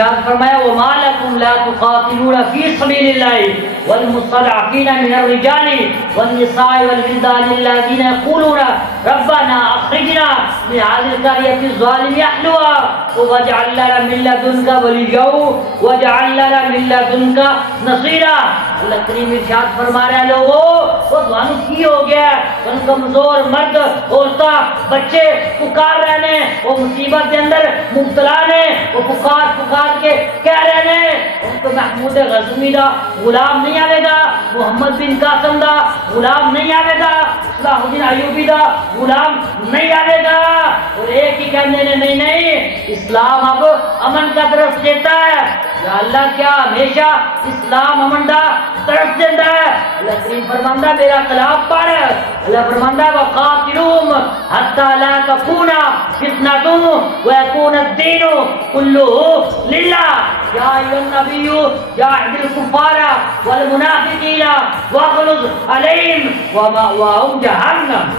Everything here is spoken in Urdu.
ارشاد فرمایا وما لكم لا تقاتلون في سبيل الله والمستضعفين من الرجال والنساء والولدان الذين يقولون ربنا اخرجنا من هذه القرية الظالم اهلها واجعل لنا من لدنك وليا واجعل لنا من لدنك نصيرا. اللہ کریم ارشاد فرما رہا ہے لوگوں وہ دھانو کی ہو گیا ان کمزور مرد عورتیں بچے پکار رہے ہیں وہ مصیبت کے اندر مبتلا نے وہ پکار کے کہہ رہے ہیں ان کو محمود غزنوی دا غلام نہیں آئے گا محمد بن قاسم دا غلام نہیں آئے گا صلاح الدین ایوبی دا غلام نہیں آئے گا. اور ایک ہی کہنے نے نہیں اسلام اب امن کا درس دیتا ہے. یا اللہ کیا ہمیشہ اسلام امن دا درس دیتا ہے. اللہ کریم فرماندہ میرا کلام پڑھ. اللہ فرماندہ وقاتلوہم حتی لا تکون فتنۃ ویکون الدین کلہ للہ. یا ایھا النبی جاہد الکفار والمنافقین واغلظ علیہم ومأواہم جہنم.